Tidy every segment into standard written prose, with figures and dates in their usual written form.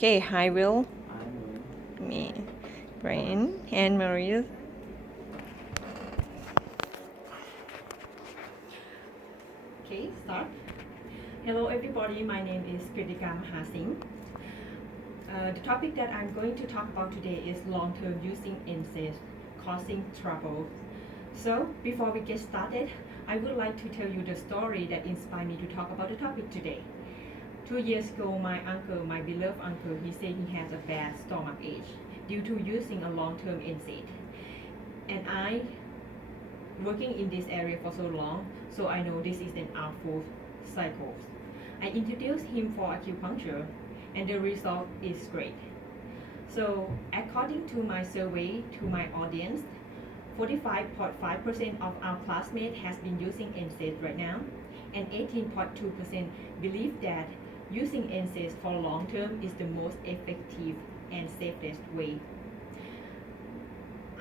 Okay, hi Will, me, Brian, and Maria. Okay, start. Hello everybody, my name is Kritika Mahasingh. The topic that I'm going to talk about today is long-term using NSAIDs causing trouble. So before we get started, I would like to tell you the story that inspired me to talk about the topic today. 2 years ago, my uncle, my beloved uncle, he said he has a bad stomach ache due to using a long-term NSAID. And I working in this area for so long, so I know this is an harmful cycle. I introduced him for acupuncture, and the result is great. So, according to my survey to my audience, 45.5% of our classmates has been using NSAIDs right now, and 18.2% believe that using NSAIDs for long term is the most effective and safest way.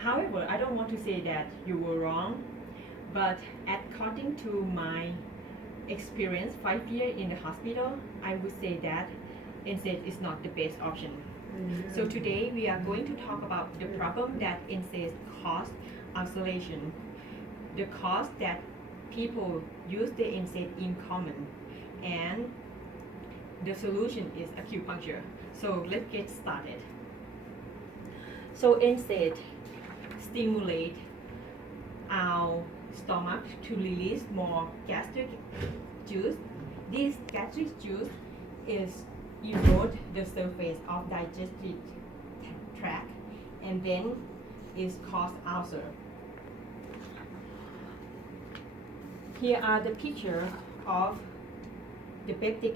However, I don't want to say that you were wrong, but according to my experience 5 years in the hospital, I would say that NSAID is not the best option. So today we are going to talk about the problem that NSAID cause isolation, the cause that people use the NSAID in common, and the solution is acupuncture. So let's get started. So NSAID stimulate our stomach to release more gastric juice. This gastric juice is erode the surface of digestive tract and then is cause ulcer. Here are the picture of the peptic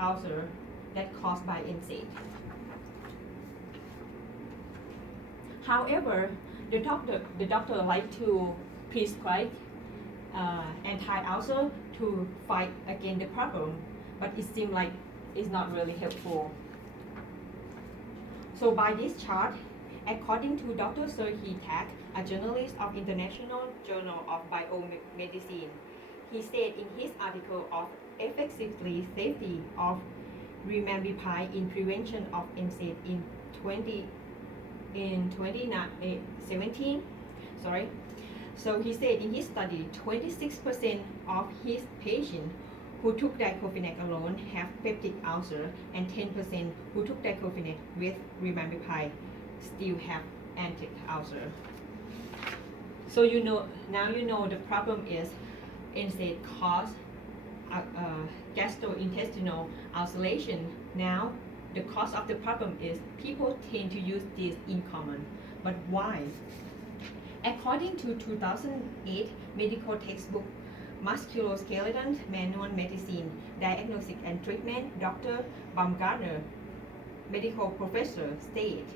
ulcer that caused by NSAID. However, the doctor like to prescribe anti-ulcer to fight against the problem, but it seems like it's not really helpful. So by this chart, according to Dr. Serhi Tak, a journalist of International Journal of Biomedicine, he said in his article of effectively safety of rimambipine in prevention of NSAID in 2017. So he said in his study, 26% of his patients who took diclofenac alone have peptic ulcer, and 10% who took diclofenac with rimambipine still have antic ulcer. So now you know the problem is NSAID cause gastrointestinal ulceration. Now the cause of the problem is people tend to use this in common. But why? According to 2008 medical textbook Musculoskeletal Manual Medicine, Diagnosis and Treatment, Dr. Baumgartner, medical professor, stated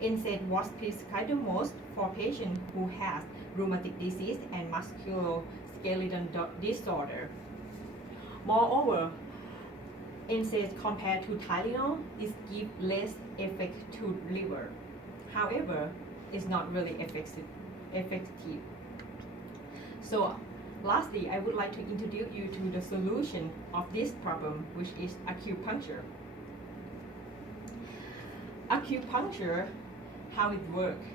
NSAID was prescribed most for patients who have rheumatic disease and musculoskeletal disorder. Moreover, NSAID compared to Tylenol is give less effect to liver. However, it's not really effective. So lastly, I would like to introduce you to the solution of this problem, which is acupuncture. Acupuncture, how it works.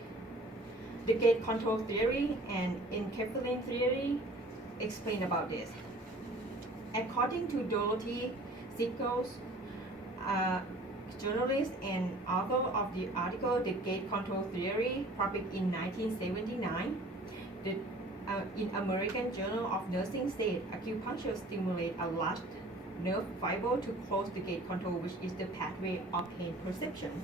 The gate control theory and enkephalin theory explain about this. According to Dorothy Sickles, journalist and author of the article The Gate Control Theory, published in 1979, in American Journal of Nursing said acupuncture stimulates a large nerve fiber to close the gate control, which is the pathway of pain perception.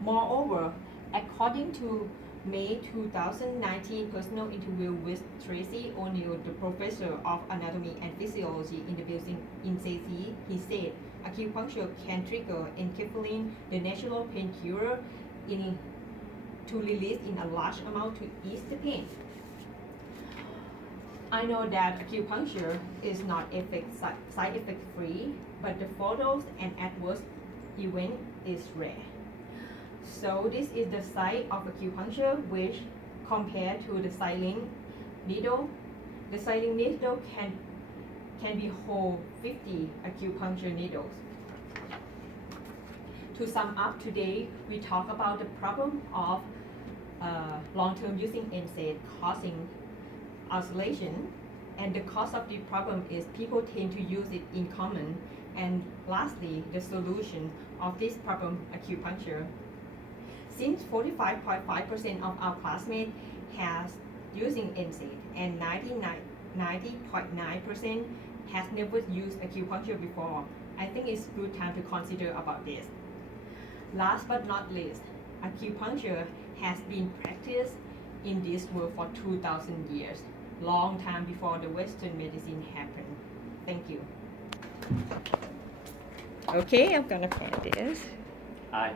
Moreover, according to May 2019 personal interview with Tracy O'Neill, the professor of anatomy and physiology in the building in CC, he said acupuncture can trigger enkephalin, the natural painkiller, to release in a large amount to ease the pain. I know that acupuncture is not side effect free, but the photos and adverse event is rare. So this is the site of acupuncture, which compared to the saline needle, the saline needle can be hold 50 acupuncture needles. To sum up today, we talk about the problem of long-term using NSAID causing isolation, and the cause of the problem is people tend to use it in common, and lastly, the solution of this problem, acupuncture. Since 45.5% of our classmates has using NSAID and 90.9% has never used acupuncture before, I think it's good time to consider about this. Last but not least, acupuncture has been practiced in this world for 2,000 years, long time before the Western medicine happened. Thank you. Okay, I'm gonna find this. Hi.